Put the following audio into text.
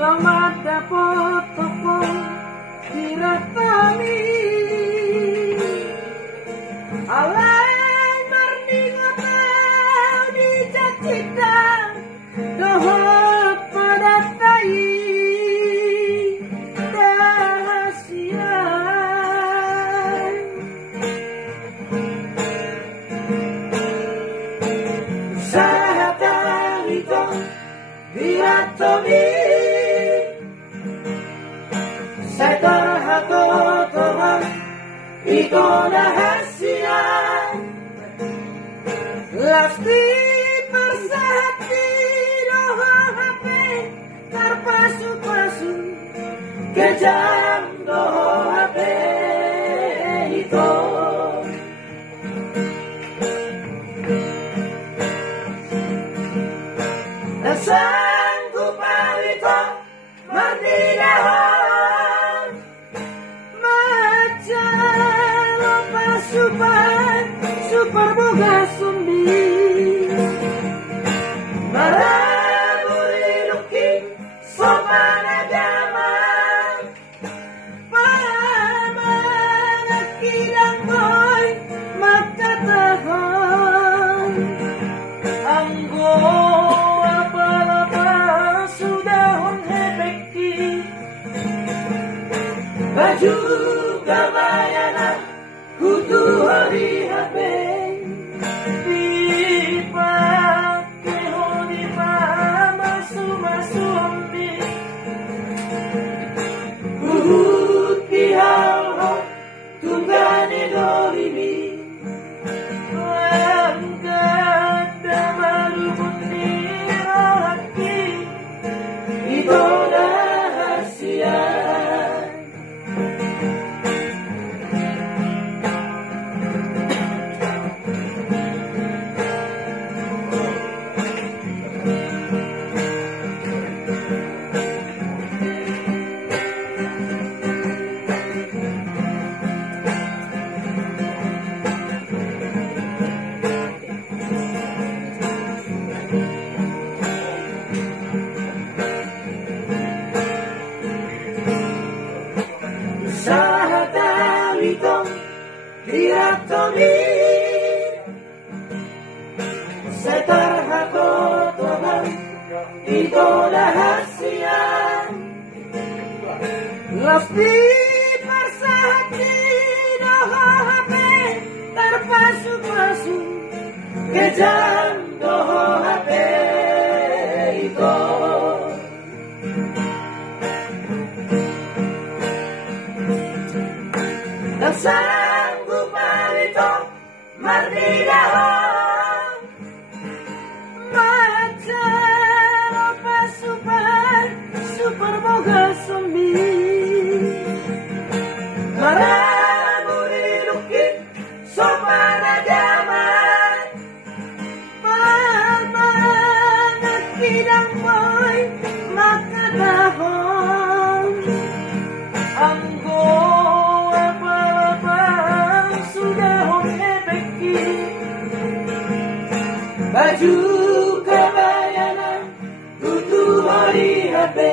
Selamat dapat toko diratami alai mardingota dicacita dohot pada tai rahasia sahatarito diatomi sektor hato tohan ito rahasia lasti persahati doha hape terpasu-pasu kejam doha hape itu sanggup parito mardinahon macam super boga sumbi maraburi luki sopan agama pamangat kidang boy maka tahon anggo baju kabayana kutu hari hape dipake hodi masu ambi uhut pihau tunggane dorimi angkat damaru putri rohaki itu rahasia sahatarito diatomi setarhato Tuhan itu rahasia lasti persahati doha hape terpasu-pasu kejam doha hape itu dan sanggup parito mardinahon macam super boga sumbi maraburi luki sopan agama pamangat kidang boy maka tahon anggo baju kabayana kutu hari hape